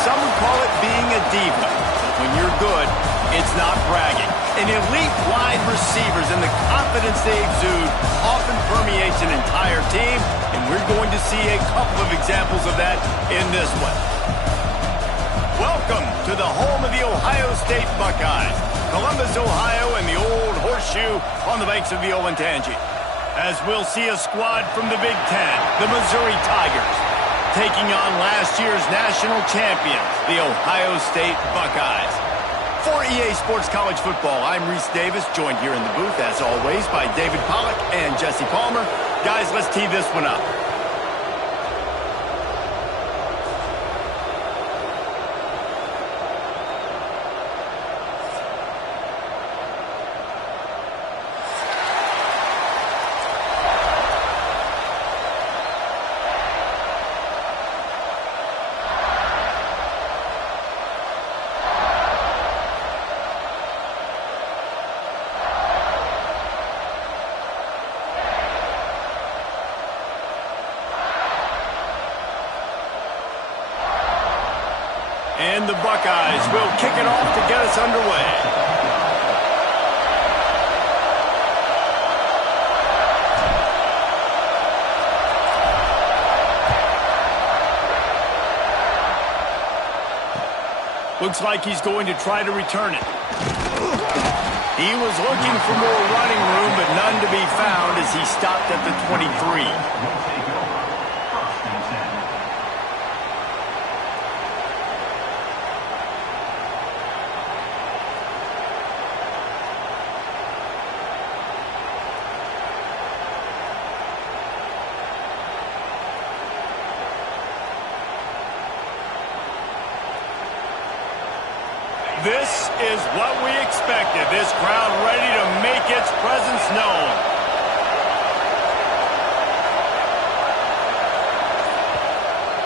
some would call it being a diva. But when you're good, it's not bragging. And elite wide receivers and the confidence they exude often permeates an entire team, and we're going to see a couple of examples of that in this one. Welcome to the home of the Ohio State Buckeyes, Columbus, Ohio, and the Old Horseshoe on the banks of the Olentangy. As we'll see a squad from the Big Ten, the Missouri Tigers, taking on last year's national champions, the Ohio State Buckeyes. For EA Sports College Football, I'm Reese Davis, joined here in the booth, as always, by David Pollack and Jesse Palmer. Guys, let's tee this one up. And the Buckeyes will kick it off to get us underway. Looks like he's going to try to return it. He was looking for more running room, but none to be found as he stopped at the 23. This is what we expected. This crowd ready to make its presence known.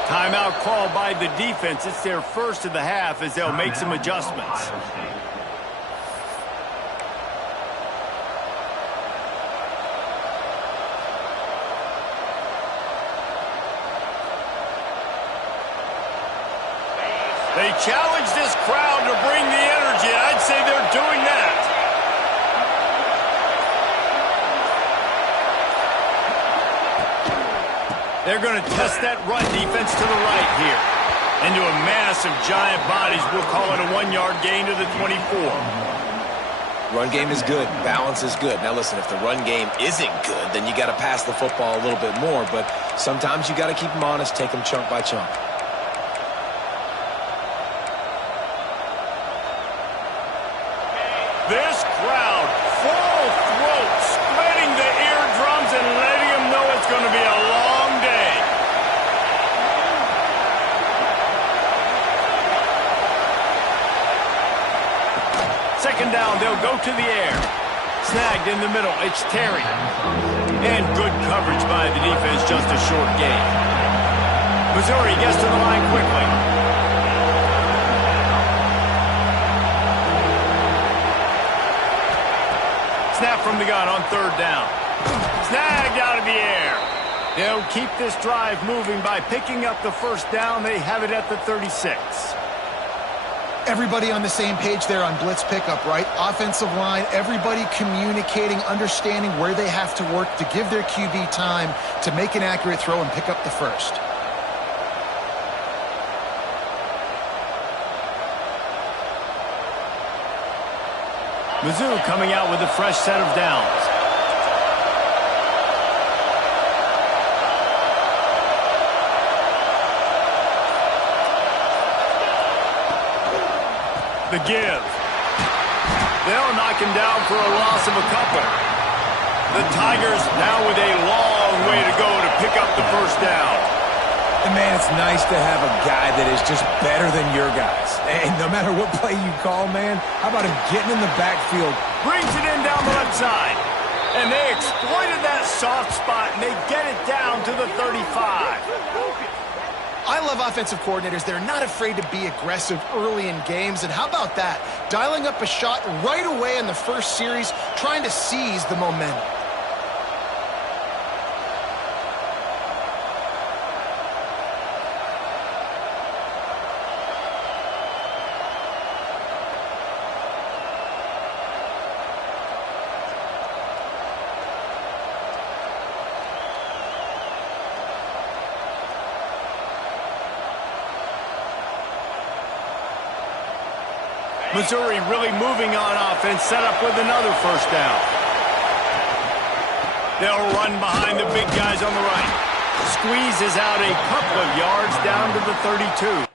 Timeout called by the defense. It's their first of the half as they'll make some adjustments. They challenge this crowd to bring the energy, and I'd say they're doing that. They're going to test that run defense to the right here. Into a mass of giant bodies, we'll call it a 1-yard gain to the 24. Run game is good. Balance is good. Now listen, if the run game isn't good, then you got to pass the football a little bit more. But sometimes you got to keep them honest, take them chunk by chunk. This crowd, full throat, splitting the eardrums and letting them know it's going to be a long day. Second down, they'll go to the air. Snagged in the middle, it's Terry. And good coverage by the defense, just a short gain. Missouri gets to the line quickly. Snap from the gun on third down. Snagged out of the air. They'll keep this drive moving by picking up the first down. They have it at the 36. Everybody on the same page there on blitz pickup, right? Offensive line, everybody communicating, understanding where they have to work to give their QB time to make an accurate throw and pick up the first. Mizzou coming out with a fresh set of downs. The give. They'll knock him down for a loss of a couple. The Tigers now with a long way to go to pick up the first down. And, man, it's nice to have a guy that is just better than your guys. And no matter what play you call, man, how about him getting in the backfield? Brings it in down the left side. And they exploited that soft spot, and they get it down to the 35. I love offensive coordinators. They're not afraid to be aggressive early in games. And how about that? Dialing up a shot right away in the first series, trying to seize the momentum. Missouri really moving on offense, set up with another first down. They'll run behind the big guys on the right. Squeezes out a couple of yards down to the 32.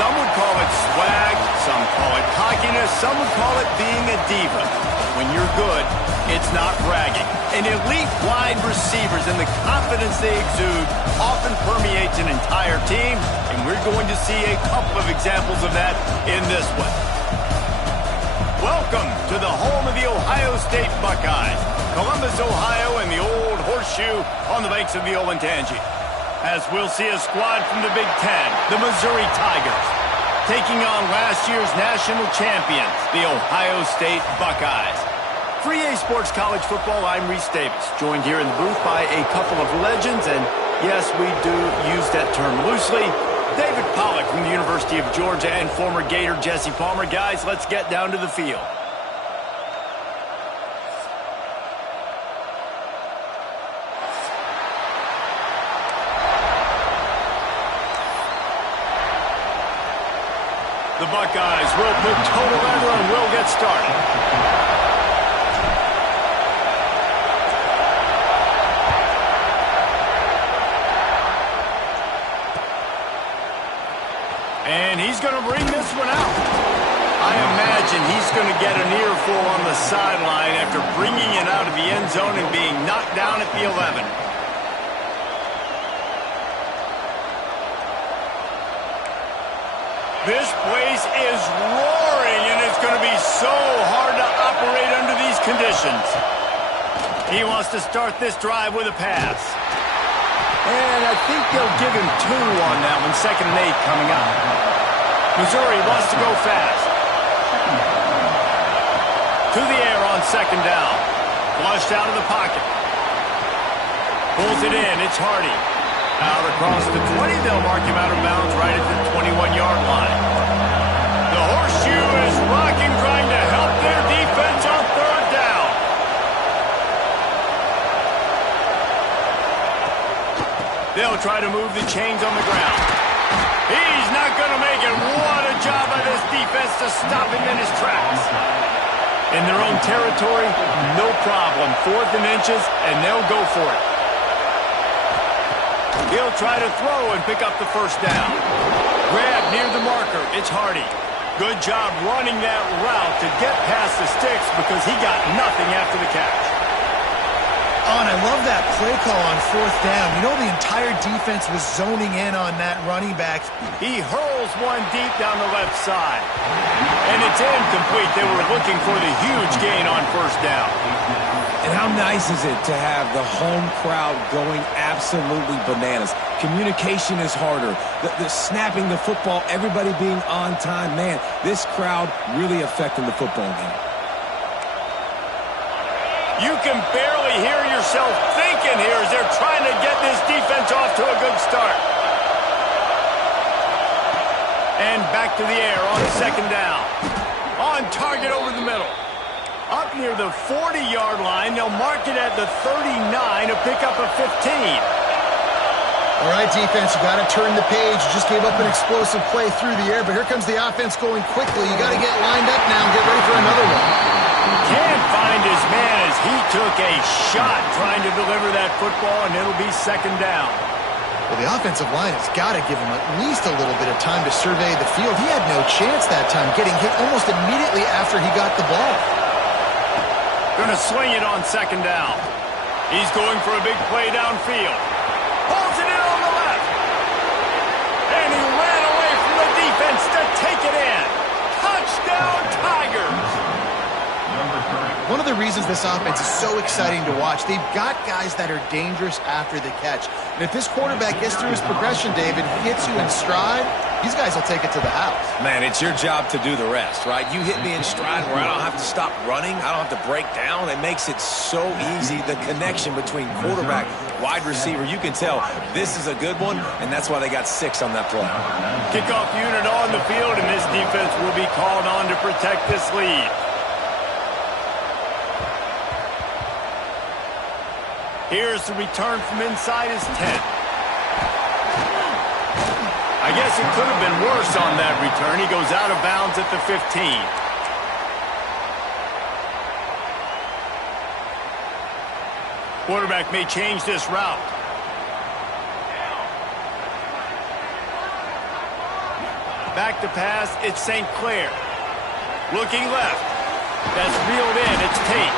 Some would call it swag, some call it cockiness, some would call it being a diva. When you're good, it's not bragging. And elite wide receivers and the confidence they exude often permeates an entire team, and we're going to see a couple of examples of that in this one. Welcome to the home of the Ohio State Buckeyes, Columbus, Ohio, and the old horseshoe on the banks of the Olentangy. As we'll see a squad from the Big Ten, the Missouri Tigers, taking on last year's national champions, the Ohio State Buckeyes. For EA Sports College Football, I'm Reese Davis, joined here in the booth by a couple of legends, and yes, we do use that term loosely. David Pollack from the University of Georgia and former Gator Jesse Palmer. Guys, let's get down to the field. The Buckeyes will put total leather and will get started. And he's going to bring this one out. I imagine he's going to get an earful on the sideline after bringing it out of the end zone and being knocked down at the 11. This place is roaring, and it's going to be so hard to operate under these conditions. He wants to start this drive with a pass. And I think they'll give him 2 on that one, 2nd and 8 coming up. Missouri wants to go fast. To the air on 2nd down. Flushed out of the pocket. Pulls it in, it's Hardy. Out across the 20, they'll mark him out of bounds right at the 21-yard line. The horseshoe is rocking, trying to help their defense on 3rd down. They'll try to move the chains on the ground. He's not going to make it. What a job by this defense to stop him in his tracks. In their own territory, no problem. 4th and inches, and they'll go for it. He'll try to throw and pick up the 1st down. Grab near the marker. It's Hardy. Good job running that route to get past the sticks because he got nothing after the catch. Oh, and I love that play call on 4th down. You know, the entire defense was zoning in on that running back. He hurls one deep down the left side. And it's incomplete. They were looking for the huge gain on 1st down. And how nice is it to have the home crowd going absolutely bananas? Communication is harder. The snapping the football, everybody being on time. Man, this crowd really affecting the football game. You can barely hear yourself thinking here as they're trying to get this defense off to a good start. And back to the air on 2nd down. On target over the middle. Up near the 40-yard line, they'll mark it at the 39 to pick up a 15. All right, defense, you got to turn the page. You just gave up an explosive play through the air, but here comes the offense going quickly. You got to get lined up now and get ready for another one. Can't find his man as he took a shot trying to deliver that football, and it'll be 2nd down. Well, the offensive line has got to give him at least a little bit of time to survey the field. He had no chance that time, getting hit almost immediately after he got the ball. Going to swing it on 2nd down. He's going for a big play downfield. Pulls it in on the left. And he ran away from the defense to take it in. Touchdown, Tigers! One of the reasons this offense is so exciting to watch, they've got guys that are dangerous after the catch. And if this quarterback gets through his progression, David, hits you in stride, these guys will take it to the house. Man, it's your job to do the rest, right? You hit me in stride where I don't have to stop running. I don't have to break down. It makes it so easy. The connection between quarterback, wide receiver, you can tell this is a good one, and that's why they got 6 on that play. Kickoff unit on the field, and this defense will be called on to protect this lead. Here's the return from inside his 10. I guess it could have been worse on that return. He goes out of bounds at the 15. Quarterback may change this route. Back to pass, it's St. Clair. Looking left. That's reeled in, it's Tate.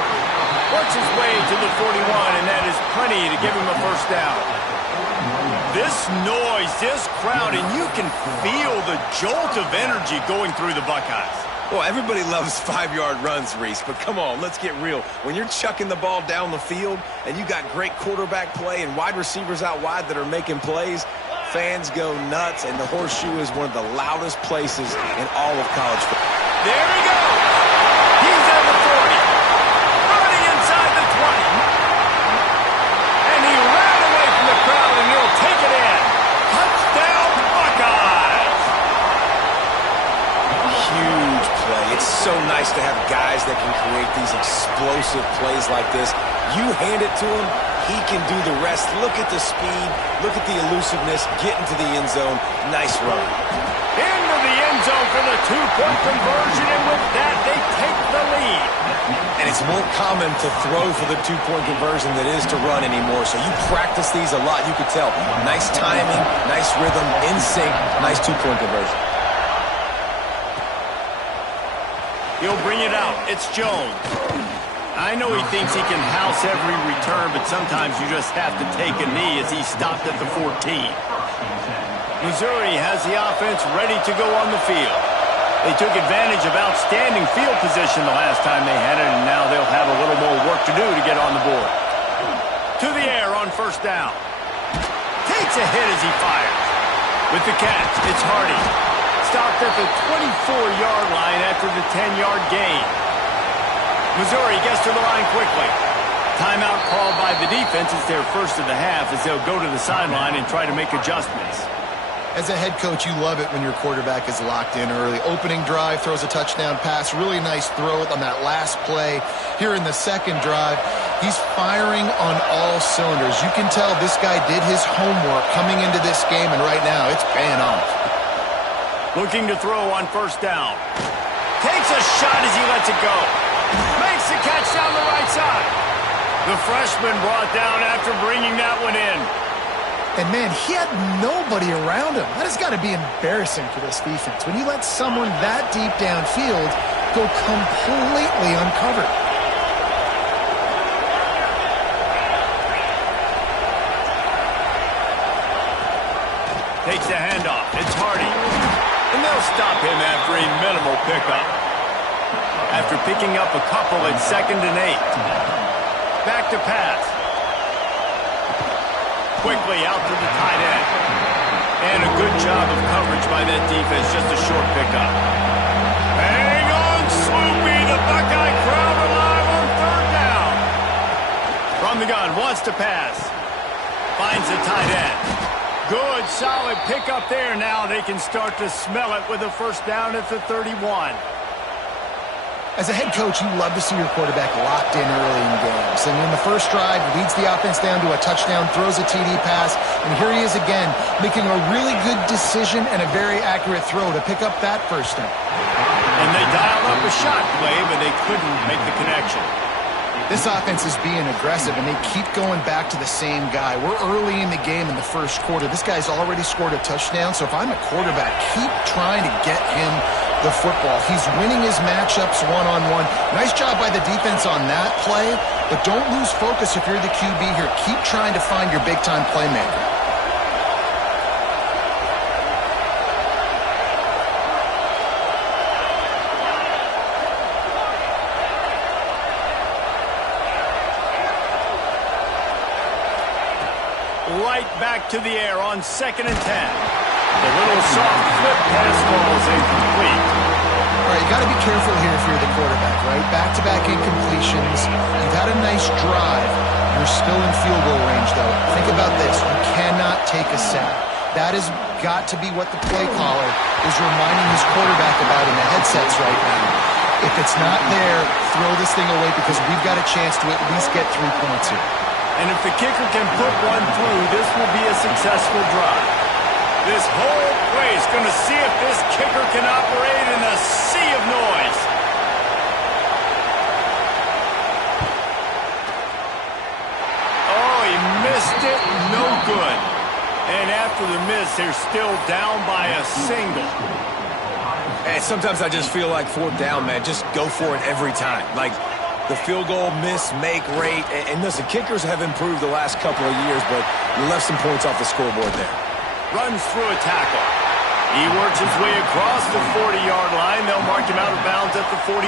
Works his way to the 41, and that is plenty to give him a 1st down. This noise, this crowd, and you can feel the jolt of energy going through the Buckeyes. Well, everybody loves 5-yard runs, Reese, but come on, let's get real. When you're chucking the ball down the field and you got great quarterback play and wide receivers out wide that are making plays, fans go nuts, and the Horseshoe is one of the loudest places in all of college football. There he goes. He's at the 40. Running inside the 20. And he ran away from the crowd, and he'll take it in. Touchdown, Buckeyes. Huge play. It's so nice to have guys that can create these explosive plays like this. You hand it to him, he can do the rest. Look at the speed. Look at the elusiveness. Get into the end zone. Nice run. Into the end zone for the 2-point conversion, and with that, they take the lead. And it's more common to throw for the 2-point conversion than it is to run anymore. So you practice these a lot. You could tell. Nice timing, nice rhythm, in sync, nice 2-point conversion. He'll bring it out. It's Jones. I know he thinks he can house every return, but sometimes you just have to take a knee as he stopped at the 14. Missouri has the offense ready to go on the field. They took advantage of outstanding field position the last time they had it, and now they'll have a little more work to do to get on the board. To the air on 1st down. Takes a hit as he fires. With the catch, it's Hardy. Stopped at the 24-yard line after the 10-yard gain. Missouri gets to the line quickly. Timeout called by the defense. It's their first of the half as they'll go to the sideline and try to make adjustments. As a head coach, you love it when your quarterback is locked in early. Opening drive, throws a touchdown pass. Really nice throw on that last play. Here in the 2nd drive, he's firing on all cylinders. You can tell this guy did his homework coming into this game, and right now it's paying off. Looking to throw on 1st down. Takes a shot as he lets it go. Makes the catch down the right side. The freshman brought down after bringing that one in. And, man, he had nobody around him. That has got to be embarrassing for this defense. When you let someone that deep downfield go completely uncovered. Takes the handoff. It's Hardy. And they'll stop him after a minimal pickup. After picking up a couple at 2nd and 8. Back to pass. Quickly out to the tight end. And a good job of coverage by that defense. Just a short pickup. Hang on, Swoopy. The Buckeye crowd alive on 3rd down. From the gun, wants to pass. Finds the tight end. Good, solid pickup there. Now they can start to smell it with a 1st down at the 31. As a head coach, you love to see your quarterback locked in early in games. And in the first drive, leads the offense down to a touchdown, throws a TD pass, and here he is again, making a really good decision and a very accurate throw to pick up that 1st down. And they dialed up a shot play, but they couldn't make the connection. This offense is being aggressive, and they keep going back to the same guy. We're early in the game in the 1st quarter. This guy's already scored a touchdown, so if I'm a quarterback, keep trying to get him the football. He's winning his matchups one-on-one. Nice job by the defense on that play, but don't lose focus if you're the QB here. Keep trying to find your big-time playmaker. Right back to the air on 2nd and 10. The little soft flip pass falls incomplete. All right, you got to be careful here if you're the quarterback, right? Back-to-back incompletions. You've had a nice drive. You're still in field goal range, though. Think about this. You cannot take a sack. That has got to be what the play caller is reminding his quarterback about in the headsets right now. If it's not there, throw this thing away because we've got a chance to at least get 3 points here. And if the kicker can put one through, this will be a successful drive. This whole play is going to see if this kicker can operate in a sea of noise. Oh, he missed it. No good. And after the miss, they're still down by a single. And sometimes I just feel like 4th down, man. Just go for it every time. Like, the field goal miss, make rate. And listen, kickers have improved the last couple of years, but you left some points off the scoreboard there. Runs through a tackle. He works his way across the 40-yard line. They'll mark him out of bounds at the 41.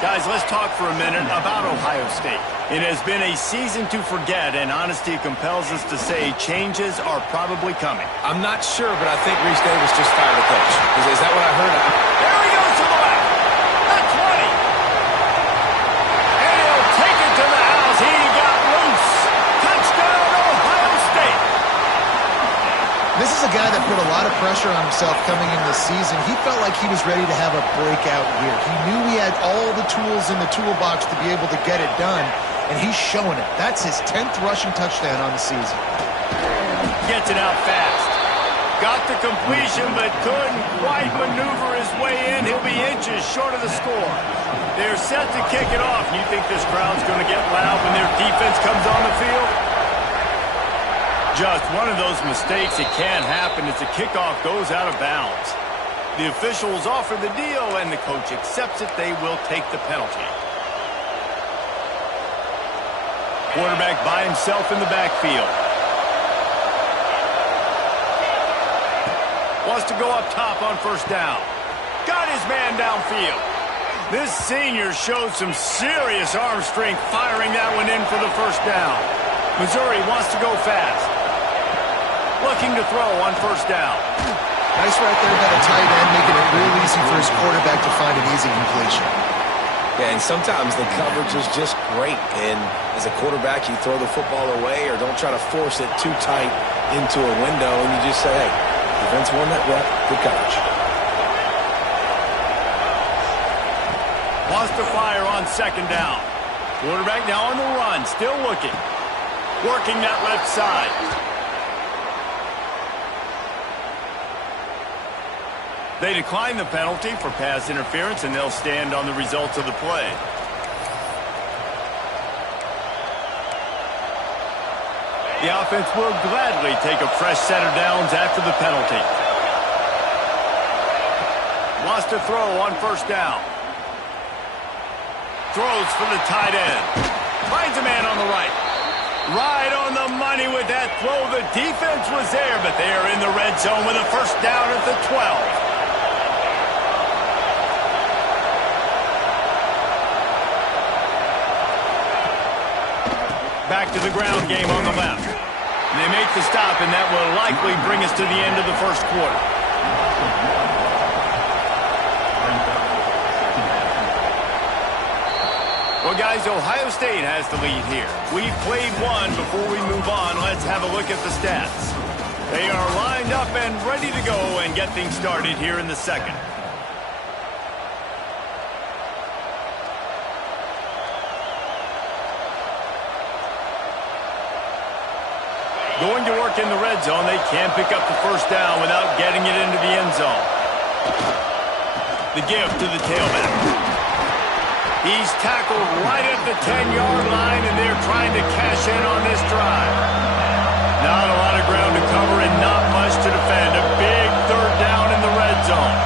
Guys, let's talk for a minute about Ohio State. It has been a season to forget, and honesty compels us to say changes are probably coming. I'm not sure, but I think Reese Davis just fired a coach. Is that what I heard? There he goes to the left. At 20. And he'll take it to the house. He got loose. Touchdown, Ohio State. This is a guy that put a lot of pressure on himself coming into the season. He felt like he was ready to have a breakout year. He knew he had all the tools in the toolbox to be able to get it done, and he's showing it. That's his 10th rushing touchdown on the season. Gets it out fast. Got the completion, but couldn't quite maneuver his way in. He'll be inches short of the score. They're set to kick it off. You think this crowd's going to get loud when their defense comes on the field? Just one of those mistakes that can happen as the kickoff goes out of bounds. The officials offer the deal, and the coach accepts it. They will take the penalty. Quarterback by himself in the backfield. Wants to go up top on 1st down. Got his man downfield. This senior showed some serious arm strength firing that one in for the 1st down. Missouri wants to go fast. Looking to throw on 1st down. Nice right there by the tight end, making it real easy for his quarterback to find an easy completion. Yeah, and sometimes the coverage is just great. And as a quarterback, you throw the football away or don't try to force it too tight into a window, and you just say, hey, defense won that rep, good coverage. Wants to fire on 2nd down. Quarterback now on the run, still looking. Working that left side. They decline the penalty for pass interference, and they'll stand on the results of the play. The offense will gladly take a fresh set of downs after the penalty. Wants to throw on first down. Throws for the tight end. Finds a man on the right. Right on the money with that throw. The defense was there, but they are in the red zone with a first down at the 12. Back to the ground game on the left. And they make the stop, and that will likely bring us to the end of the first quarter. Well, guys, Ohio State has the lead here. We've played one. Before we move on, let's have a look at the stats. They are lined up and ready to go and get things started here in the second. Going to work in the red zone. They can't pick up the first down without getting it into the end zone. The give to the tailback. He's tackled right at the 10-yard line, and they're trying to cash in on this drive. Not a lot of ground to cover and not much to defend. A big third down in the red zone.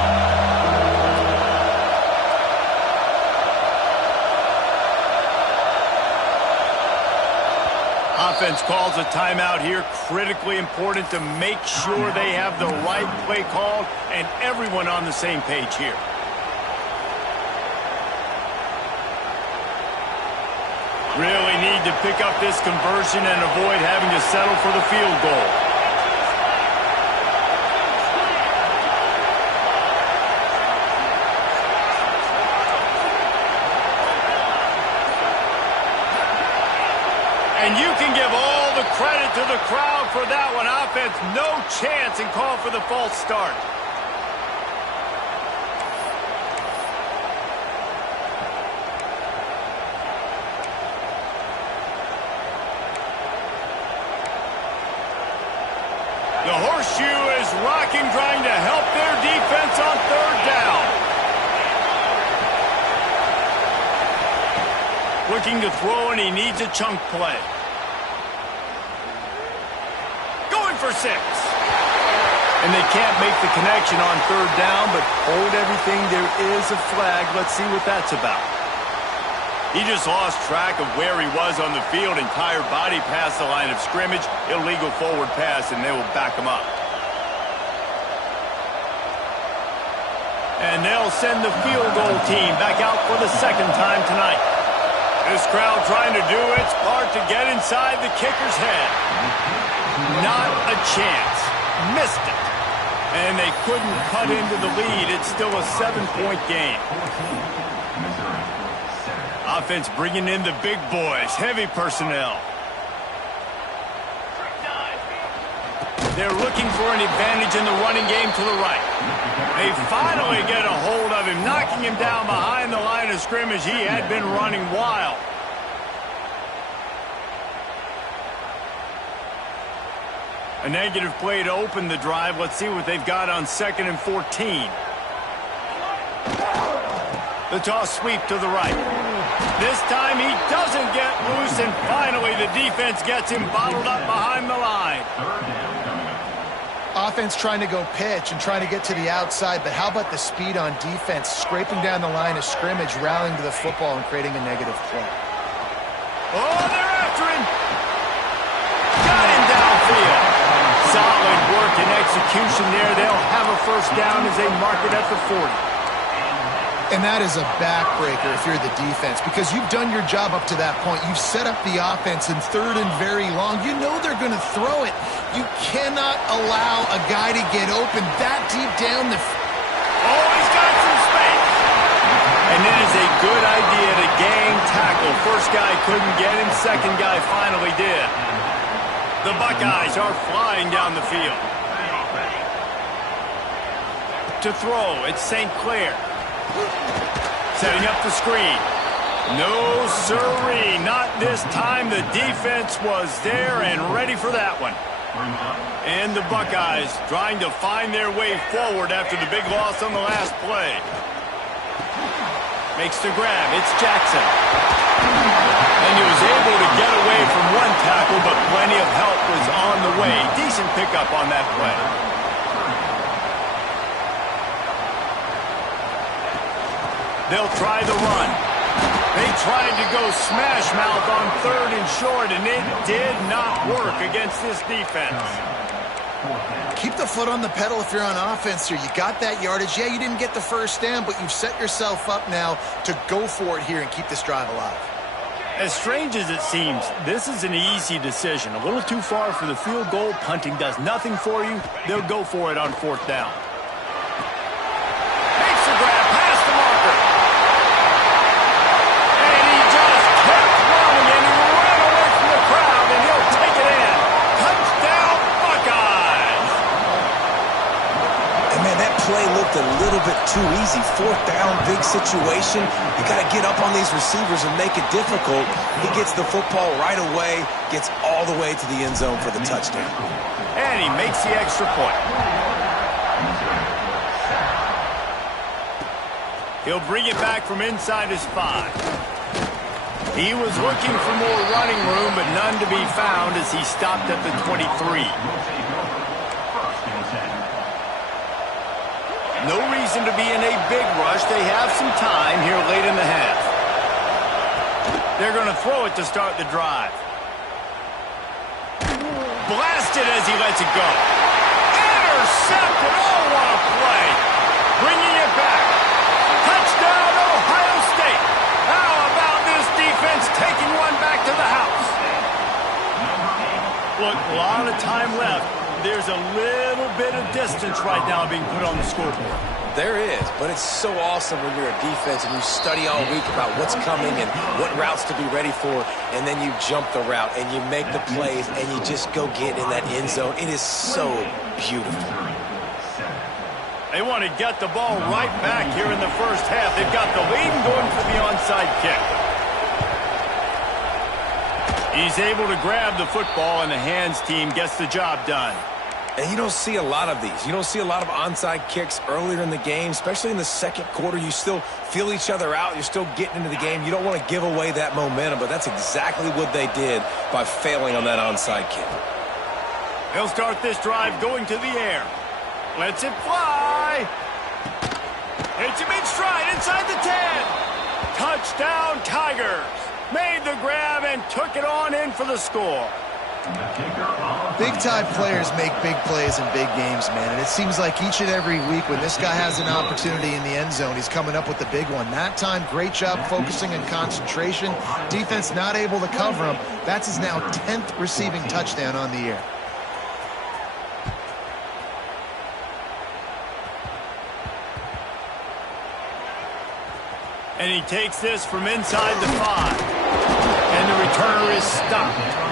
Offense calls a timeout here. Critically important to make sure they have the right play called and everyone on the same page here. Really need to pick up this conversion and avoid having to settle for the field goal. And you can give all the credit to the crowd for that one. Offense, no chance, and call for the false start. The horseshoe is rocking, trying to help their defense on third down. Looking to throw, and he needs a chunk play. Going for 6. And they can't make the connection on third down, but hold everything. There is a flag. Let's see what that's about. He just lost track of where he was on the field. Entire body past the line of scrimmage. Illegal forward pass, and they will back him up. And they'll send the field goal team back out for the second time tonight. This crowd trying to do its part to get inside the kicker's head. Not a chance. Missed it. And they couldn't cut into the lead. It's still a 7-point game. Offense bringing in the big boys. Heavy personnel. They're looking for an advantage in the running game to the right. They finally get a hold of him, knocking him down behind the line of scrimmage. He had been running wild. A negative play to open the drive. Let's see what they've got on 2nd and 14. The toss sweep to the right. This time he doesn't get loose, and finally the defense gets him bottled up behind the line. Offense trying to go pitch and trying to get to the outside, but how about the speed on defense, scraping down the line of scrimmage, rallying to the football, and creating a negative play. Oh, they're after him. Got him downfield. Solid work and execution there. They'll have a first down as they mark it at the 40. And that is a backbreaker if you're the defense, because you've done your job up to that point. You've set up the offense in 3rd and very long. You know they're going to throw it. You cannot allow a guy to get open that deep down the... Oh, he's got some space. And it is a good idea to gang tackle. First guy couldn't get him. Second guy finally did. The Buckeyes are flying down the field. To throw, it's St. Clair. Setting up the screen. No siree, not this time. The defense was there and ready for that one. And the Buckeyes trying to find their way forward after the big loss on the last play. Makes the grab. It's Jackson. And he was able to get away from one tackle, but plenty of help was on the way. Decent pickup on that play. They'll try the run. They tried to go smash mouth on 3rd and short, and it did not work against this defense. Keep the foot on the pedal if you're on offense here. You got that yardage. Yeah, you didn't get the first down, but you've set yourself up now to go for it here and keep this drive alive. As strange as it seems, this is an easy decision. A little too far for the field goal. Punting does nothing for you. They'll go for it on 4th down. Makes the grab past the marker. And he just kept running, and he ran away from the crowd, and he'll take it in. Touchdown, Buckeyes! And man, that play looked a little bit too easy. 4th down, big situation. You got to get up on these receivers and make it difficult. He gets the football right away, gets all the way to the end zone for the touchdown. And he makes the extra point. He'll bring it back from inside his 5. He was looking for more running room, but none to be found as he stopped at the 23. No reason to be in a big rush. They have some time here late in the half. They're going to throw it to start the drive. Blasted as he lets it go. Intercepted. Oh, what a play. Bringing it back. Touchdown, Ohio State. How about this defense taking one back to the house? Look, a lot of time left. There's a little bit of distance right now being put on the scoreboard. There is, but it's so awesome when you're a defense and you study all week about what's coming and what routes to be ready for, and then you jump the route and you make the plays and you just go get in that end zone. It is so beautiful. They want to get the ball right back here in the first half. They've got the lead and going for the onside kick. He's able to grab the football, and the hands team gets the job done. And you don't see a lot of these. You don't see a lot of onside kicks earlier in the game, especially in the second quarter. You still feel each other out. You're still getting into the game. You don't want to give away that momentum, but that's exactly what they did by failing on that onside kick. They'll start this drive going to the air. Lets it fly. Hits him in stride inside the 10. Touchdown, Tigers. Made the grab and took it on in for the score. Big-time players make big plays in big games, man. And it seems like each and every week when this guy has an opportunity in the end zone, he's coming up with the big one. That time, great job focusing and concentration. Defense not able to cover him. That's his now 10th receiving touchdown on the year. And he takes this from inside the 5. And the returner is stopped.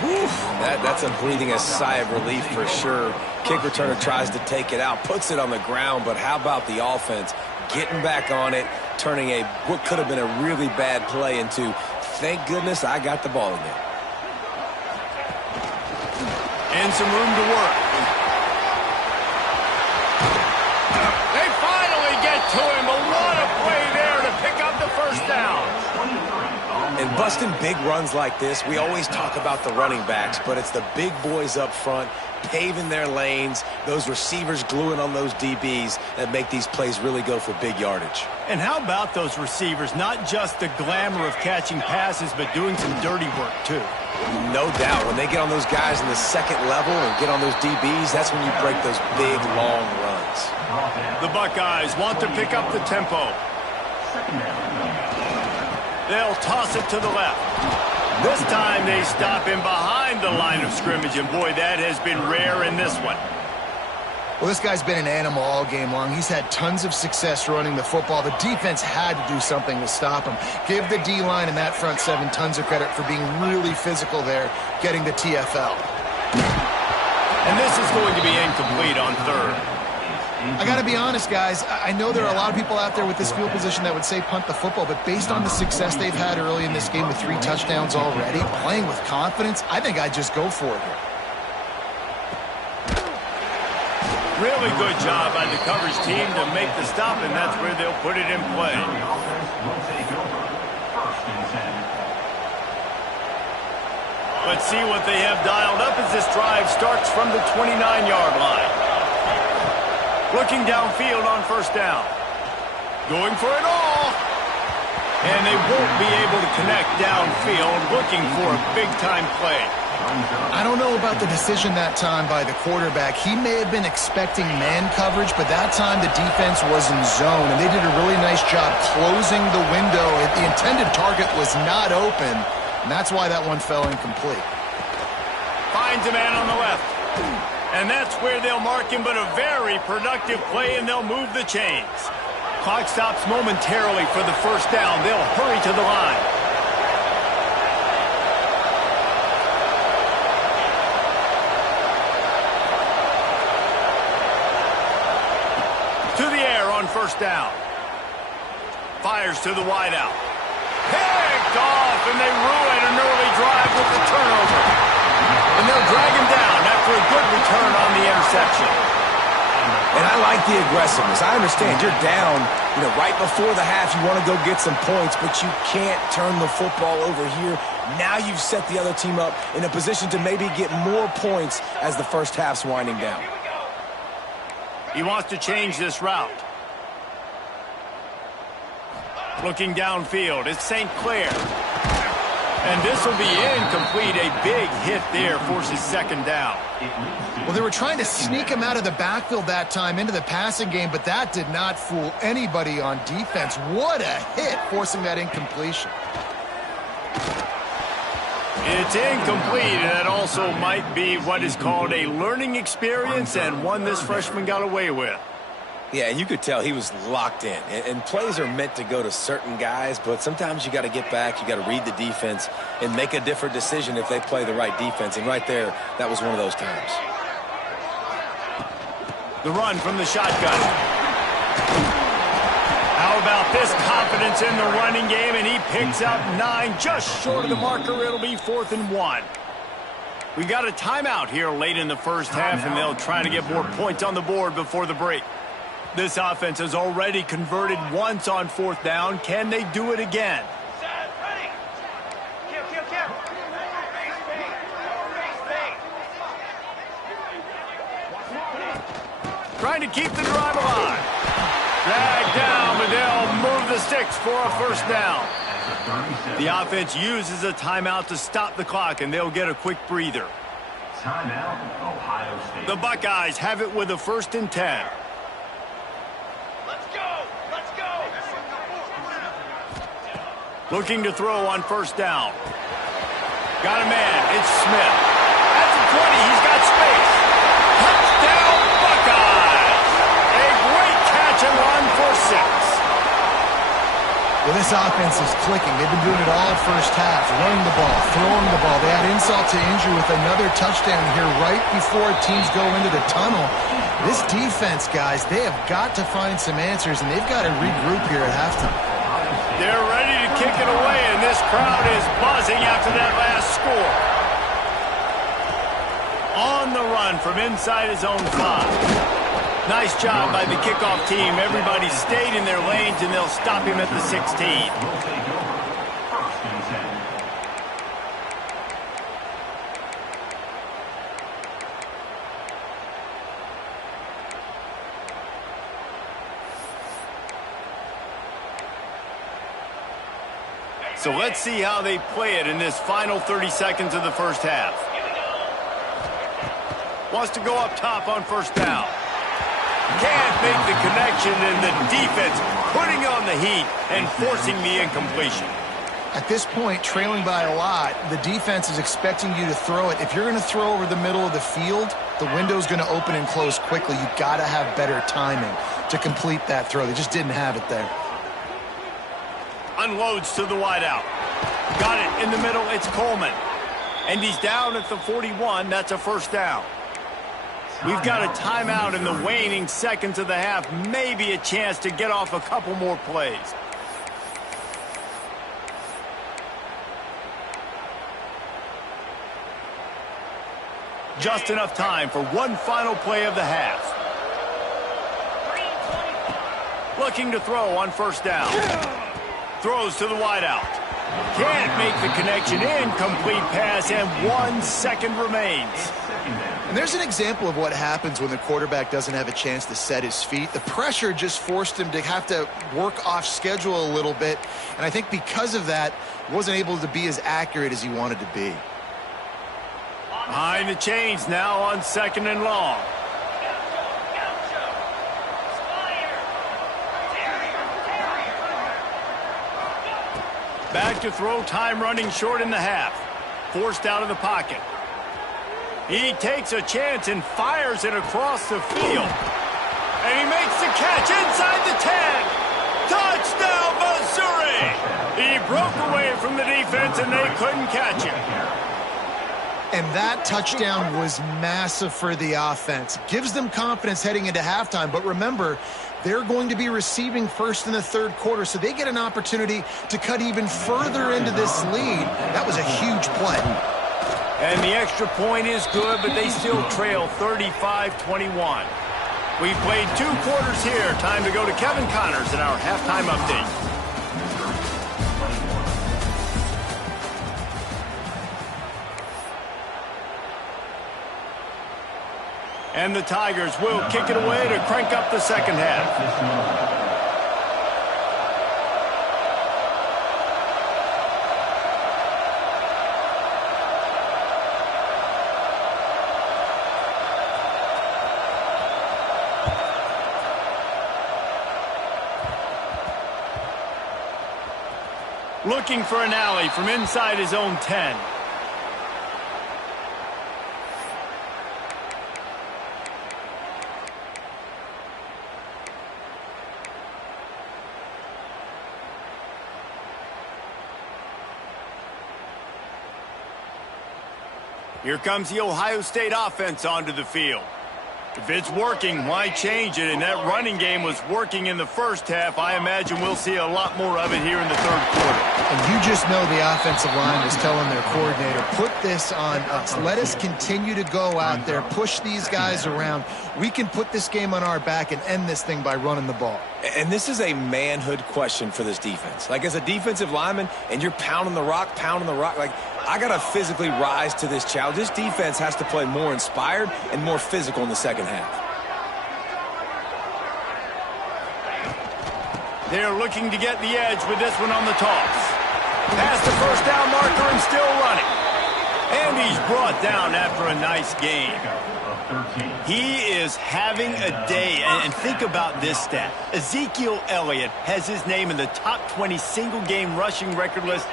Whew, that's a breathing a sigh of relief for sure. Kick returner tries to take it out, puts it on the ground, but how about the offense getting back on it, turning what could have been a really bad play into, thank goodness I got the ball again. And some room to work. They finally get to him, but what a play there to pick up the first down. And busting big runs like this, we always talk about the running backs, but it's the big boys up front, paving their lanes, those receivers gluing on those DBs that make these plays really go for big yardage. And how about those receivers? Not just the glamour of catching passes, but doing some dirty work, too. No doubt. When they get on those guys in the second level and get on those DBs, that's when you break those big, long runs. The Buckeyes want to pick up the tempo. They'll toss it to the left. This time they stop him behind the line of scrimmage, and boy, that has been rare in this one. Well, this guy's been an animal all game long. He's had tons of success running the football. The defense had to do something to stop him. Give the D-line and that front 7 tons of credit for being really physical there, getting the TFL. And this is going to be incomplete on 3rd. I got to be honest, guys. I know there are a lot of people out there with this field position that would say punt the football, but based on the success they've had early in this game with 3 touchdowns already, playing with confidence, I think I'd just go for it here. Really good job by the coverage team to make the stop, and that's where they'll put it in play. Let's see what they have dialed up as this drive starts from the 29-yard line. Looking downfield on first down. Going for it all. And they won't be able to connect downfield, looking for a big-time play. I don't know about the decision that time by the quarterback. He may have been expecting man coverage, but that time the defense was in zone, and they did a really nice job closing the window. The intended target was not open, and that's why that one fell incomplete. Finds a man on the left. And that's where they'll mark him, but a very productive play, and they'll move the chains. Clock stops momentarily for the first down. They'll hurry to the line. To the air on first down. Fires to the wideout. Picked off, and they ruin an early drive with the turnover. And they'll drag him down after a good return on the interception. And I like the aggressiveness. I understand you're down, right before the half. You want to go get some points, but you can't turn the football over here. Now you've set the other team up in a position to maybe get more points as the first half's winding down. He wants to change this route. Looking downfield, it's St. Clair. And this will be incomplete. A big hit there forces second down. Well, they were trying to sneak him out of the backfield that time into the passing game, but that did not fool anybody on defense. What a hit, forcing that incompletion. It's incomplete, and that also might be what is called a learning experience, and one this freshman got away with. Yeah, and you could tell he was locked in. And plays are meant to go to certain guys, but sometimes you got to get back, you got to read the defense, and make a different decision if they play the right defense. And right there, that was one of those times. The run from the shotgun. How about this confidence in the running game, and he picks up 9, just short of the marker. It'll be 4th and 1. We got a timeout here late in the first half, and they'll try to get more points on the board before the break. This offense has already converted once on 4th down. Can they do it again? Trying to keep the drive alive. Dragged down, but they'll move the sticks for a first down. The offense uses a timeout to stop the clock, and they'll get a quick breather. Timeout, Ohio State. The Buckeyes have it with a 1st and 10. Looking to throw on first down. Got a man. It's Smith. At the 20, he's got space. Touchdown, Buckeyes! A great catch and run for 6. Well, this offense is clicking. They've been doing it all first half, running the ball, throwing the ball. They had insult to injury with another touchdown here right before teams go into the tunnel. This defense, guys, they have got to find some answers, and they've got to regroup here at halftime. They're ready to kick it away, and this crowd is buzzing after that last score. On the run from inside his own 5. Nice job by the kickoff team. Everybody stayed in their lanes, and they'll stop him at the 16. So let's see how they play it in this final 30 seconds of the first half. Wants to go up top on first down. Can't make the connection, and the defense putting on the heat and forcing the incompletion. At this point, trailing by a lot, the defense is expecting you to throw it. If you're going to throw over the middle of the field, the window's going to open and close quickly. You've got to have better timing to complete that throw. They just didn't have it there. Unloads to the wideout. Got it in the middle. It's Coleman. And he's down at the 41. That's a first down. We've got a timeout in the waning seconds of the half. Maybe a chance to get off a couple more plays. Just enough time for one final play of the half. Looking to throw on first down. Throws to the wideout. Can't make the connection. Incomplete pass, and 1 second remains. And there's an example of what happens when the quarterback doesn't have a chance to set his feet. The pressure just forced him to have to work off schedule a little bit. And I think because of that, he wasn't able to be as accurate as he wanted to be. Behind the chains now on 2nd and long. Back to throw, time running short in the half. Forced out of the pocket. He takes a chance and fires it across the field. And he makes the catch inside the 10. Touchdown, Missouri! He broke away from the defense and they couldn't catch him. And that touchdown was massive for the offense. Gives them confidence heading into halftime. But remember, they're going to be receiving first in the 3rd quarter, so they get an opportunity to cut even further into this lead. That was a huge play. And the extra point is good, but they still trail 35-21. We've played 2 quarters here. Time to go to Kevin Connors in our halftime update. And the Tigers will kick it away to crank up the 2nd half. Looking for an alley from inside his own 10. Here comes the Ohio State offense onto the field. If it's working, why change it? And that running game was working in the first half. I imagine we'll see a lot more of it here in the 3rd quarter. And you just know the offensive line was telling their coordinator, put this on us. Let us continue to go out there, push these guys around. We can put this game on our back and end this thing by running the ball. And this is a manhood question for this defense. Like, as a defensive lineman, and you're pounding the rock, like, I got to physically rise to this challenge. This defense has to play more inspired and more physical in the 2nd half. They're looking to get the edge with this one on the toss. Past the first down marker and still running. And he's brought down after a nice gain. He is having a day. And think about this stat. Ezekiel Elliott has his name in the top 20 single-game rushing record list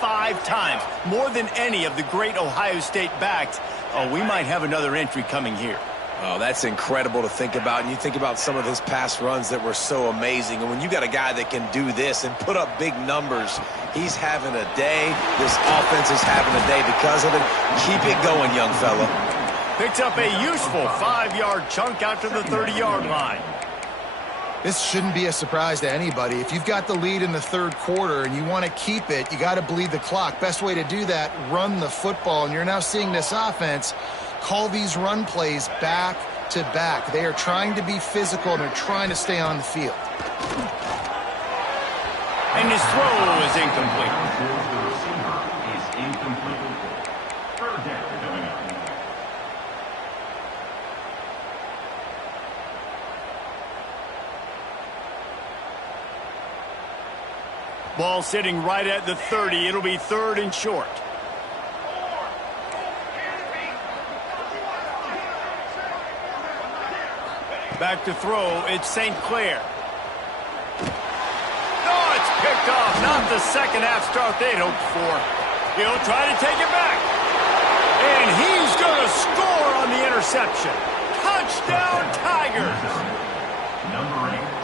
5 times, more than any of the great Ohio State backs. Oh, we might have another entry coming here. Oh, that's incredible to think about. And you think about some of his past runs that were so amazing. And when you got a guy that can do this and put up big numbers, he's having a day. This offense is having a day because of it. Keep it going, young fella. Picks up a useful 5-yard chunk out to the 30-yard line. This shouldn't be a surprise to anybody. If you've got the lead in the 3rd quarter and you want to keep it, you got to bleed the clock. Best way to do that, run the football. And you're now seeing this offense call these run plays back to back. They are trying to be physical and they're trying to stay on the field. And his throw is incomplete. Ball sitting right at the 30. It'll be 3rd and short. Back to throw. It's St. Clair. Oh, it's picked off. Not the 2nd half start they'd hoped for. He'll try to take it back. And he's going to score on the interception. Touchdown, Tigers.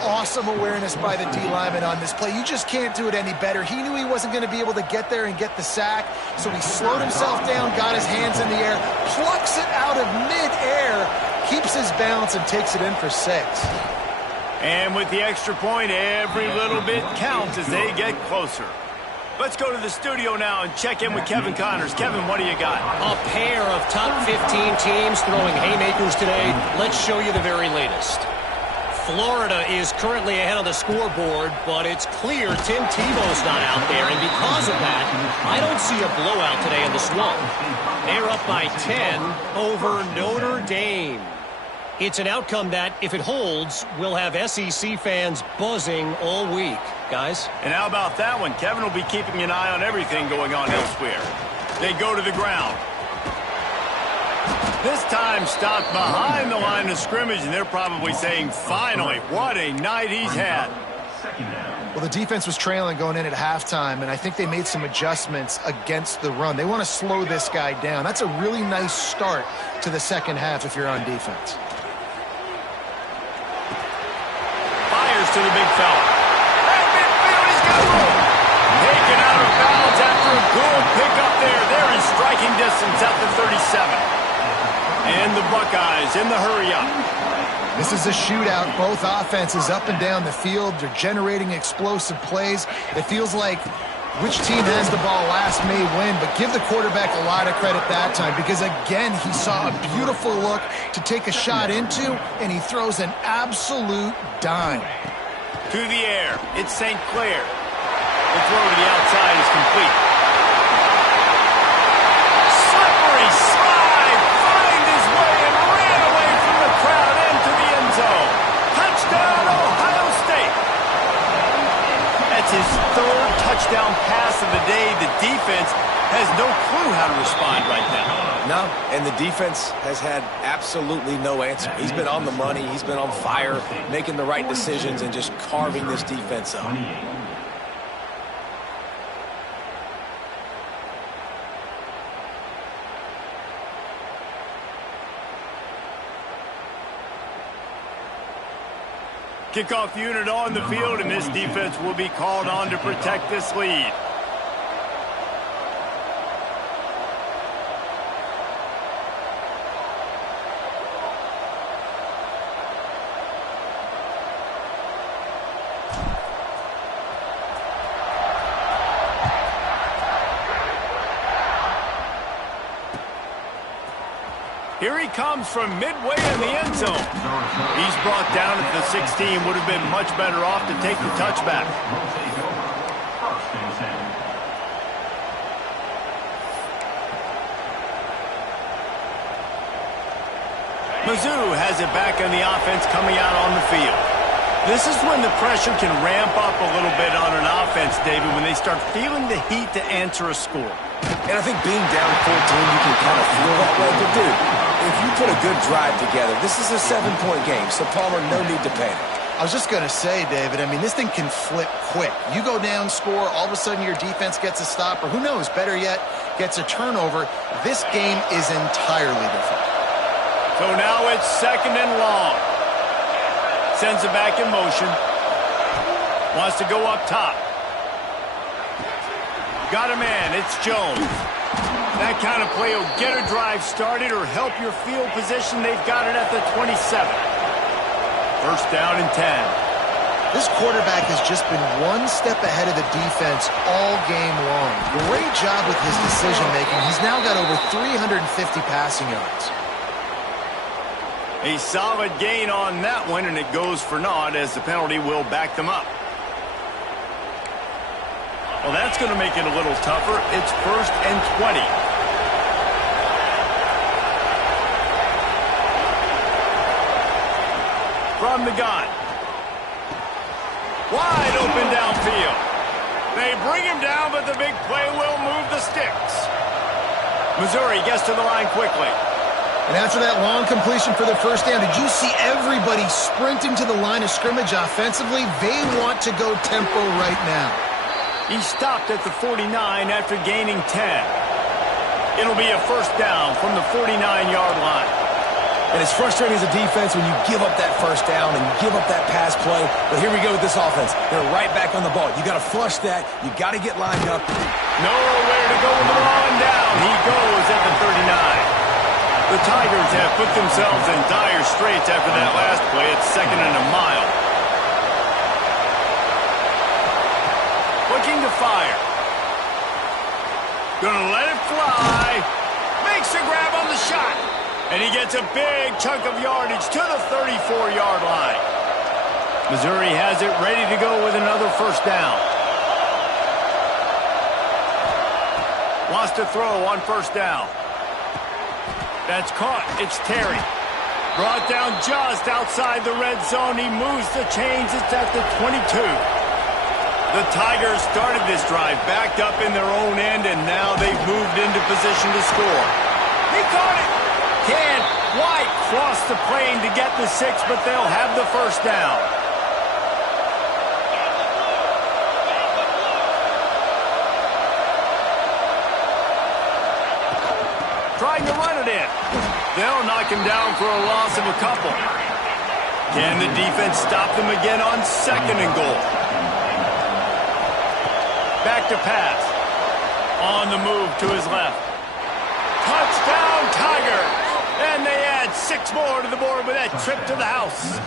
Awesome awareness by the D-lineman on this play. You just can't do it any better. He knew he wasn't going to be able to get there and get the sack, so he slowed himself down, got his hands in the air, plucks it out of mid-air, keeps his balance, and takes it in for 6. And with the extra point, every little bit counts as they get closer. Let's go to the studio now and check in with Kevin Connors. Kevin, what do you got? A pair of top 15 teams throwing haymakers today. Let's show you the very latest. Florida is currently ahead of the scoreboard, but it's clear Tim Tebow's not out there, and because of that, I don't see a blowout today in the Swamp. They're up by 10 over Notre Dame. It's an outcome that, if it holds, will have SEC fans buzzing all week. Guys? And how about that one? Kevin will be keeping an eye on everything going on elsewhere. They go to the ground. This time stopped behind the line of scrimmage, and they're probably saying, finally, what a night he's had. Well, the defense was trailing going in at halftime, and I think they made some adjustments against the run. They want to slow this guy down. That's a really nice start to the second half if you're on defense. Fires to the big fella. At midfield, he's got room. Taken out of bounds after a good pickup there. They're in striking distance at the 37. And the Buckeyes in the hurry-up. This is a shootout. Both offenses up and down the field. They're generating explosive plays. It feels like which team has the ball last may win, but give the quarterback a lot of credit that time because, again, he saw a beautiful look to take a shot into, and he throws an absolute dime. To the air. It's St. Clair. The throw to the outside is complete. Slippery slide. Find his way and ran away from the crowd into the end zone. Touchdown, Ohio State. That's his third touchdown pass of the day. The defense has no clue how to respond right now. No, and the defense has had absolutely no answer. He's been on the money. He's been on fire, making the right decisions and just carving this defense up. Kickoff unit on the field, and this defense will be called on to protect this lead. Here he comes from midway in the end zone. He's brought down at the 16. Would have been much better off to take the touchback. Mizzou has it back on the offense coming out on the field. This is when the pressure can ramp up a little bit on an offense, David, when they start feeling the heat to answer a score. And I think being down 14, you can kind of feel that way. But, dude, if you put a good drive together, this is a 7-point game, so Palmer, no need to panic. I was just going to say, David, I mean, this thing can flip quick. You go down, score, all of a sudden your defense gets a stop, or who knows, better yet, gets a turnover. This game is entirely different. So now it's second and long. Sends it back in motion. Wants to go up top. Got a man. It's Jones. That kind of play will get a drive started or help your field position. They've got it at the 27. First down and 10. This quarterback has just been one step ahead of the defense all game long. Great job with his decision-making. He's now got over 350 passing yards. A solid gain on that one, and it goes for naught as the penalty will back them up. Well, that's going to make it a little tougher. It's first and 20. From the gun. Wide open downfield. They bring him down, but the big play will move the sticks. Missouri gets to the line quickly. And after that long completion for the first down, did you see everybody sprinting to the line of scrimmage offensively? They want to go tempo right now. He stopped at the 49 after gaining 10. It'll be a first down from the 49-yard line. And it's frustrating as a defense when you give up that first down and give up that pass play. But here we go with this offense. They're right back on the ball. You got to flush that. You got to get lined up. Nowhere to go with the ball and down. He goes at the 39. The Tigers have put themselves in dire straits after that last play. It's second and a mile. Looking to fire. Gonna let it fly. Makes a grab on the shot. And he gets a big chunk of yardage to the 34-yard line. Missouri has it ready to go with another first down. Wants to throw on first down. That's caught. It's Terry. Brought down just outside the red zone. He moves the chains. It's at the 22. The Tigers started this drive backed up in their own end, and now they've moved into position to score. He caught it. Can White cross the plane to get the 6, but they'll have the first down. Trying to run it in. They'll knock him down for a loss of a couple. Can the defense stop them again on second and goal? Back to pass. On the move to his left. Touchdown, Tigers! And they add 6 more to the board with that trip to the house.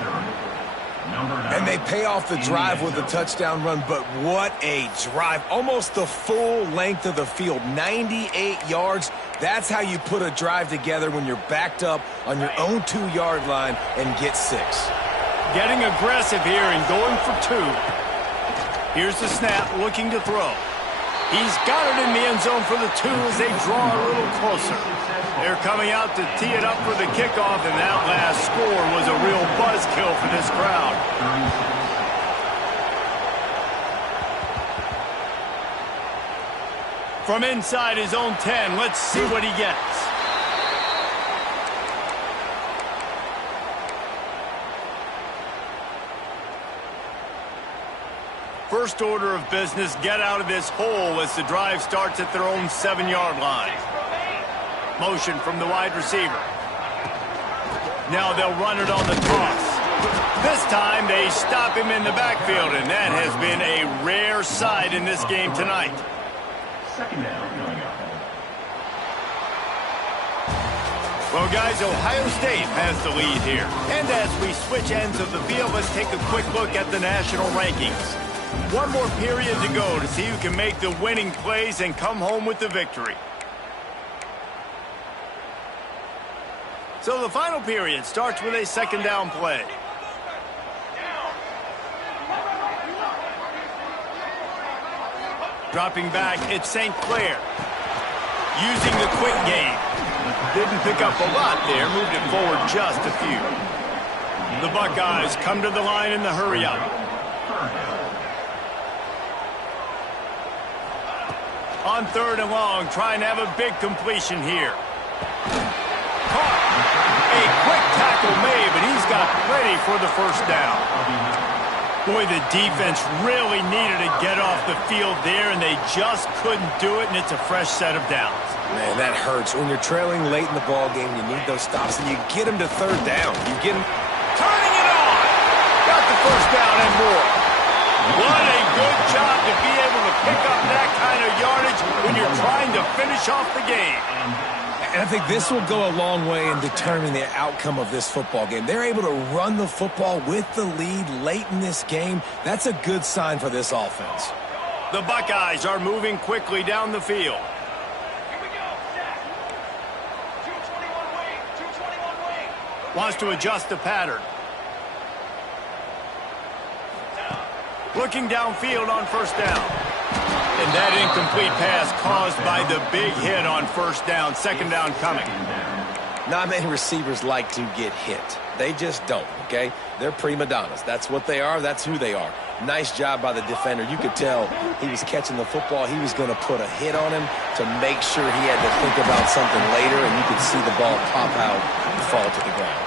And they pay off the drive with a touchdown run, but what a drive. Almost the full length of the field, 98 yards. That's how you put a drive together when you're backed up on your own 2-yard line and get 6. Getting aggressive here and going for 2. Here's the snap, looking to throw. He's got it in the end zone for the 2 as they draw a little closer. They're coming out to tee it up for the kickoff, and that last score was a real buzzkill for this crowd. From inside his own 10, let's see what he gets. First order of business, get out of this hole as the drive starts at their own 7-yard line. Motion from the wide receiver. Now they'll run it on the toss. This time they stop him in the backfield, and that has been a rare sight in this game tonight. Second down coming up. Well, guys, Ohio State has the lead here. And as we switch ends of the field, let's take a quick look at the national rankings. One more period to go to see who can make the winning plays and come home with the victory. So the final period starts with a second down play. Dropping back, it's St. Clair. Using the quick game. Didn't pick up a lot there, moved it forward just a few. The Buckeyes come to the line in the hurry-up. On third and long, trying to have a big completion here. Caught. A quick tackle made, but he's got plenty for the first down. Boy, the defense really needed to get off the field there, and they just couldn't do it, and it's a fresh set of downs. Man, that hurts. When you're trailing late in the ball game, you need those stops, and you get them to third down. You get them. Turning it on! Got the first down and more. What a good job to be able to pick up that kind of yardage when you're trying to finish off the game. And I think this will go a long way in determining the outcome of this football game. They're able to run the football with the lead late in this game. That's a good sign for this offense. The Buckeyes are moving quickly down the field. Wants to adjust the pattern. Looking downfield on first down. And that incomplete pass caused by the big hit on first down. Second down coming. Not many receivers like to get hit. They just don't, okay? They're prima donnas. That's what they are. That's who they are. Nice job by the defender. You could tell he was catching the football. He was going to put a hit on him to make sure he had to think about something later, and you could see the ball pop out and fall to the ground.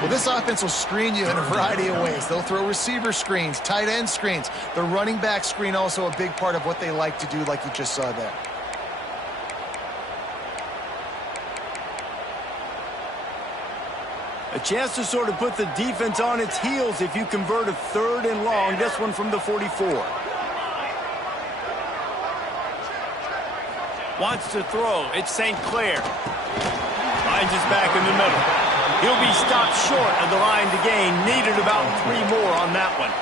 Well, this offense will screen you in a variety of ways. They'll throw receiver screens, tight end screens. The running back screen also a big part of what they like to do, like you just saw there. A chance to sort of put the defense on its heels if you convert a third and long. This one from the 44. Wants to throw. It's St. Clair. Finds his back in the middle. He'll be stopped short of the line to gain. Needed about 3 more on that one.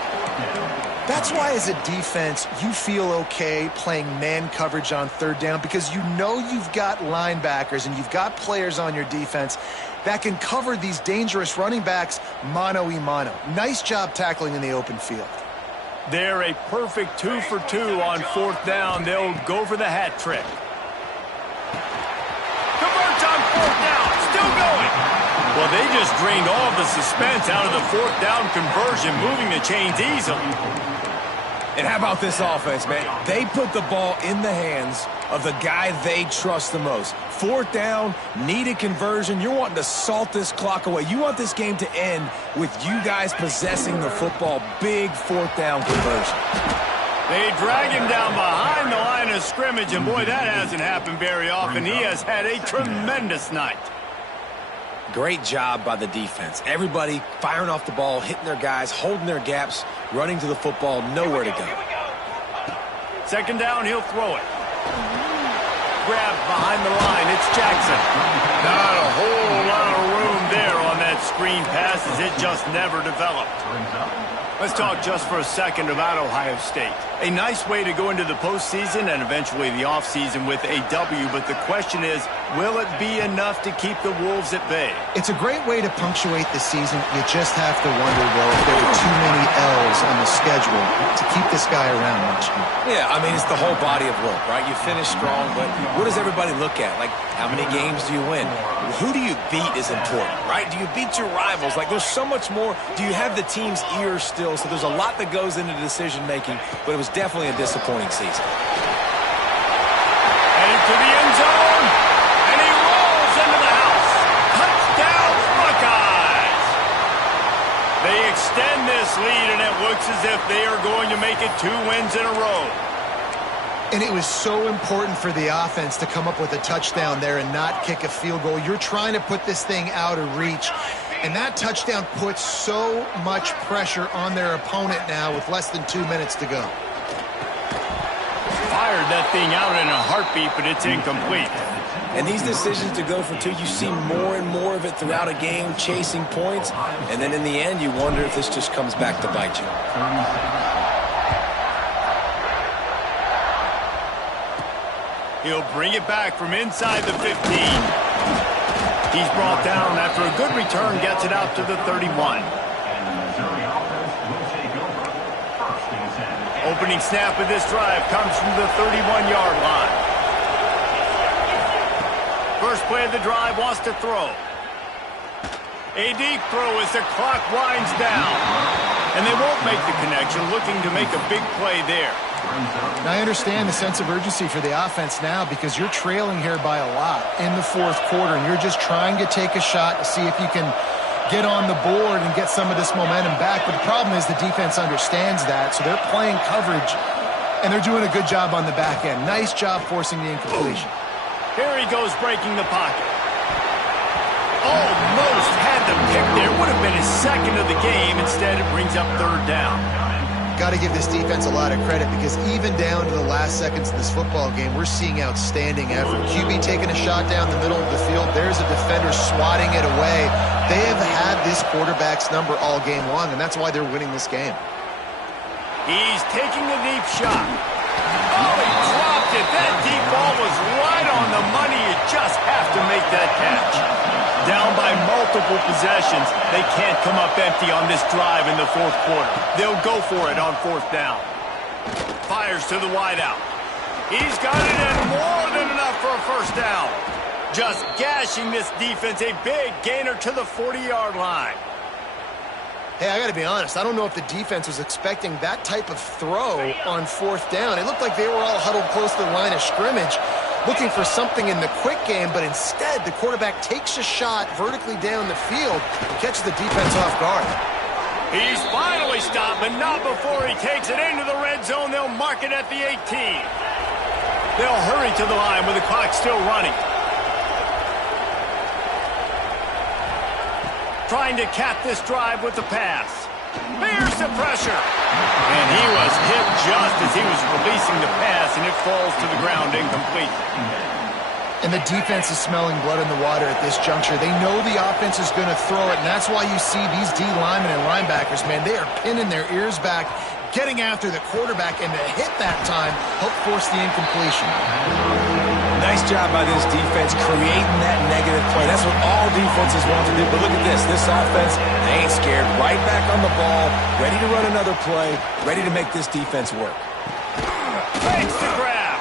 That's why as a defense, you feel okay playing man coverage on third down because you know you've got linebackers and you've got players on your defense that can cover these dangerous running backs mano-a-mano. Nice job tackling in the open field. They're a perfect 2 for 2 on fourth down. They'll go for the hat trick. Converts on fourth down. Still going. Well, they just drained all of the suspense out of the fourth down conversion, moving the chains easily. And how about this offense, man? They put the ball in the hands of the guy they trust the most. Fourth down, needed conversion. You're wanting to salt this clock away. You want this game to end with you guys possessing the football. Big fourth down conversion. They drag him down behind the line of scrimmage, and boy, that hasn't happened very often. He has had a tremendous night. Great job by the defense. Everybody firing off the ball, hitting their guys, holding their gaps, running to the football, nowhere to go. Second down, he'll throw it. Grab behind the line, it's Jackson. Not a whole lot of room there on that screen pass as it just never developed. Let's talk just for a second about Ohio State. A nice way to go into the postseason and eventually the offseason with a W, but the question is, will it be enough to keep the Wolves at bay? It's a great way to punctuate the season. You just have to wonder, though, if there were too many L's on the schedule to keep this guy around much. Yeah, I mean, it's the whole body of work, right? You finish strong, but what does everybody look at? Like, how many games do you win? Who do you beat is important, right? Do you beat your rivals? Like, there's so much more. Do you have the team's ear still? So there's a lot that goes into decision-making, but it was definitely a disappointing season. Headed to the end zone, and he rolls into the house. Touchdown, Buckeyes! They extend this lead, and it looks as if they are going to make it 2 wins in a row. And it was so important for the offense to come up with a touchdown there and not kick a field goal. You're trying to put this thing out of reach. And that touchdown puts so much pressure on their opponent now with less than 2 minutes to go. Fired that thing out in a heartbeat, but it's incomplete. And these decisions to go for 2, you see more and more of it throughout a game, chasing points. And then in the end, you wonder if this just comes back to bite you. He'll bring it back from inside the 15. He's brought down after a good return, gets it out to the 31. Opening snap of this drive comes from the 31-yard line. First play of the drive, wants to throw. A deep throw as the clock winds down. And they won't make the connection, looking to make a big play there. Now, I understand the sense of urgency for the offense now because you're trailing here by a lot in the fourth quarter, and you're just trying to take a shot to see if you can get on the board and get some of this momentum back. But the problem is the defense understands that, so they're playing coverage, and they're doing a good job on the back end. Nice job forcing the incompletion. Here he goes breaking the pocket. Almost had the pick there. Would have been his second of the game. Instead, it brings up third down. Got to give this defense a lot of credit because even down to the last seconds of this football game, we're seeing outstanding effort. QB taking a shot down the middle of the field. There's a defender swatting it away. They have had this quarterback's number all game long, and that's why they're winning this game. He's taking a deep shot. Oh, he dropped it. That deep ball was right on the money. You just have to make that catch. Down by multiple possessions, they can't come up empty on this drive in the fourth quarter. They'll go for it on fourth down. Fires to the wideout. He's got it in more than enough for a first down. Just gashing this defense, a big gainer to the 40-yard line. Hey, I got to be honest. I don't know if the defense was expecting that type of throw on fourth down. It looked like they were all huddled close to the line of scrimmage, looking for something in the quick game, but instead the quarterback takes a shot vertically down the field and catches the defense off guard. He's finally stopped, but not before he takes it into the red zone. They'll mark it at the 18. They'll hurry to the line with the clock still running. Trying to cap this drive with the pass. Here's the pressure. And he was hit just as he was releasing the pass, and it falls to the ground incomplete. And the defense is smelling blood in the water at this juncture. They know the offense is going to throw it, and that's why you see these D linemen and linebackers, man, they are pinning their ears back, getting after the quarterback, and to hit that time helped force the incompletion. Nice job by this defense creating that negative play. That's what all defenses want to do. But look at this. This offense, they ain't scared. Right back on the ball, ready to run another play, ready to make this defense work. Fakes the grab.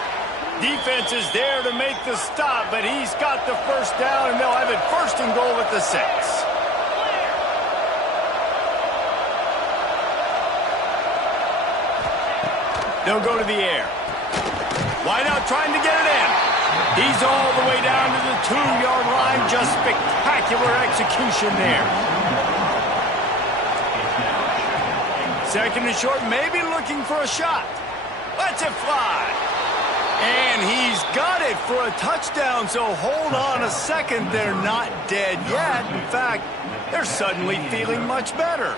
Defense is there to make the stop, but he's got the first down, and they'll have it first and goal at the 6. They'll go to the air. Wide out trying to get it in. He's all the way down to the 2-yard line. Just spectacular execution there. Second and short, maybe looking for a shot. Lets it fly. And he's got it for a touchdown, so hold on a second. They're not dead yet. In fact, they're suddenly feeling much better.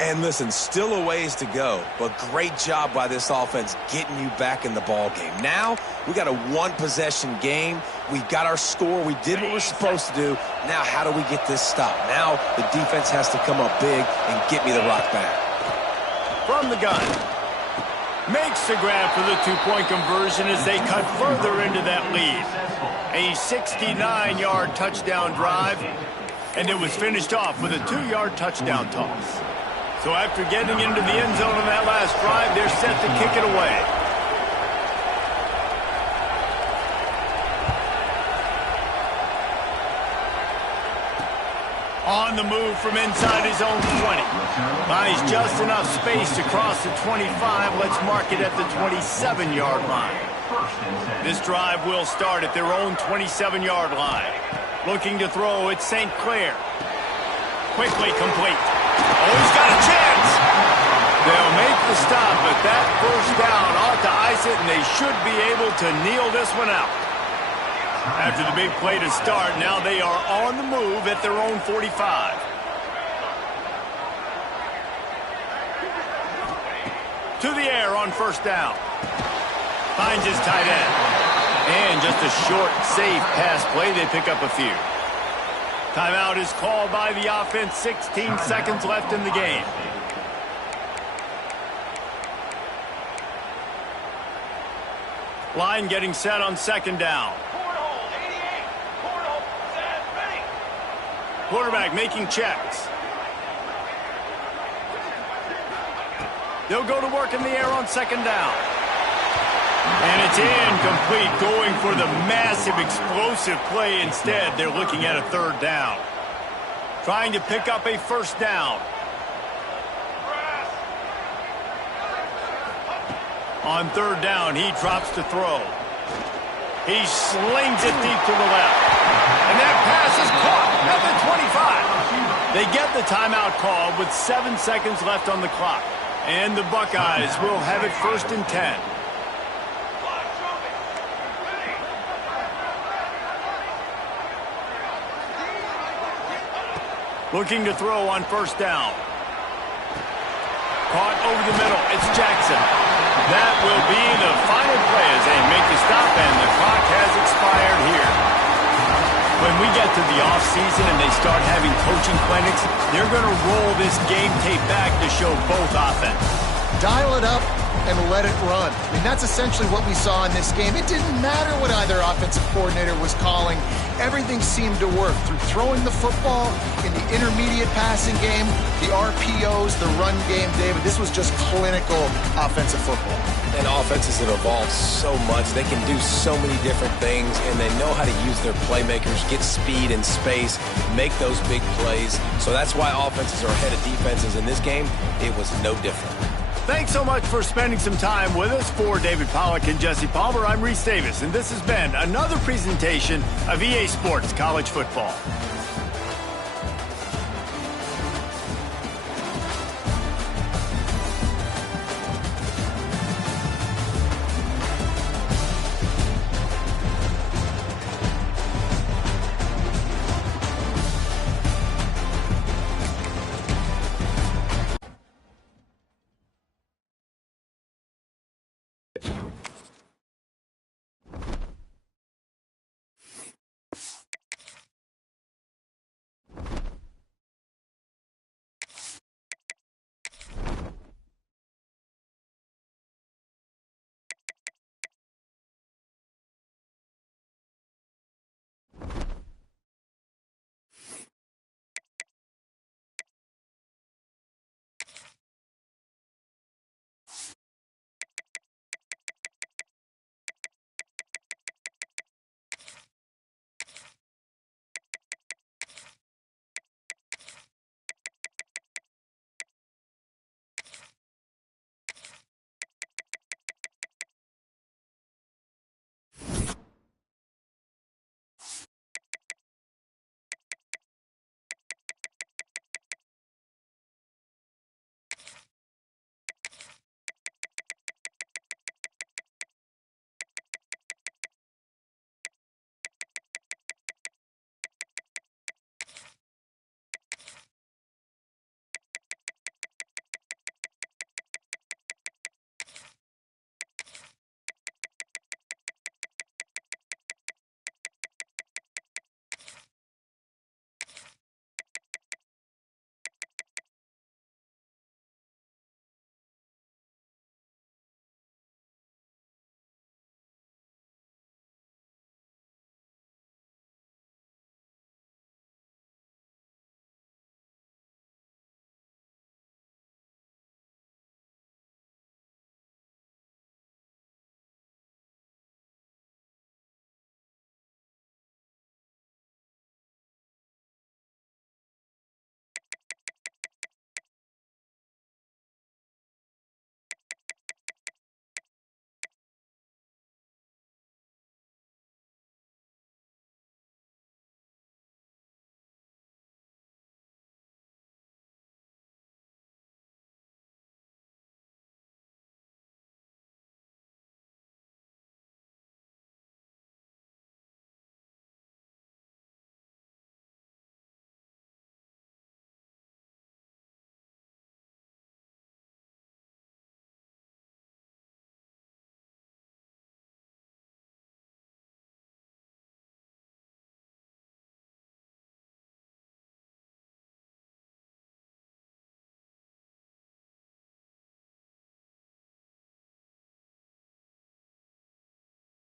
And listen, still a ways to go, but great job by this offense getting you back in the ball game. Now, we got a one-possession game. We got our score. We did what we're supposed to do. Now, how do we get this stop? Now, the defense has to come up big and get me the rock back. From the gun. Makes the grab for the 2-point conversion as they cut further into that lead. A 69-yard touchdown drive, and it was finished off with a 2-yard touchdown toss. So after getting into the end zone on that last drive, they're set to kick it away. On the move from inside his own 20. Buys just enough space to cross the 25. Let's mark it at the 27-yard line. This drive will start at their own 27-yard line. Looking to throw, it's St. Clair. Quickly complete. Oh, he's got a chance. They'll make the stop, but that first down ought to ice it, and they should be able to kneel this one out. After the big play to start, now they are on the move at their own 45. To the air on first down. Finds his tight end. And just a short, safe pass play. They pick up a few. Timeout is called by the offense. 16 seconds left in the game. Line getting set on second down. Quarterback making checks. They'll go to work in the air on second down. And it's incomplete, going for the massive, explosive play instead. They're looking at a third down. Trying to pick up a first down. On third down, he drops to throw. He slings it deep to the left. And that pass is caught at the 25. They get the timeout call with 7 seconds left on the clock. And the Buckeyes will have it first and 10. Looking to throw on first down. Caught over the middle. It's Jackson. That will be the final play as they make the stop, and the clock has expired here. When we get to the offseason and they start having coaching clinics, they're going to roll this game tape back to show both offense. Dial it up and let it run. I mean, that's essentially what we saw in this game. It didn't matter what either offensive coordinator was calling. Everything seemed to work through throwing the football in the intermediate passing game, the RPOs, the run game, David. This was just clinical offensive football. And offenses have evolved so much. They can do so many different things, and they know how to use their playmakers, get speed and space, make those big plays. So that's why offenses are ahead of defenses. In this game, it was no different. Thanks so much for spending some time with us. For David Pollack and Jesse Palmer, I'm Reese Davis, and this has been another presentation of EA Sports College Football.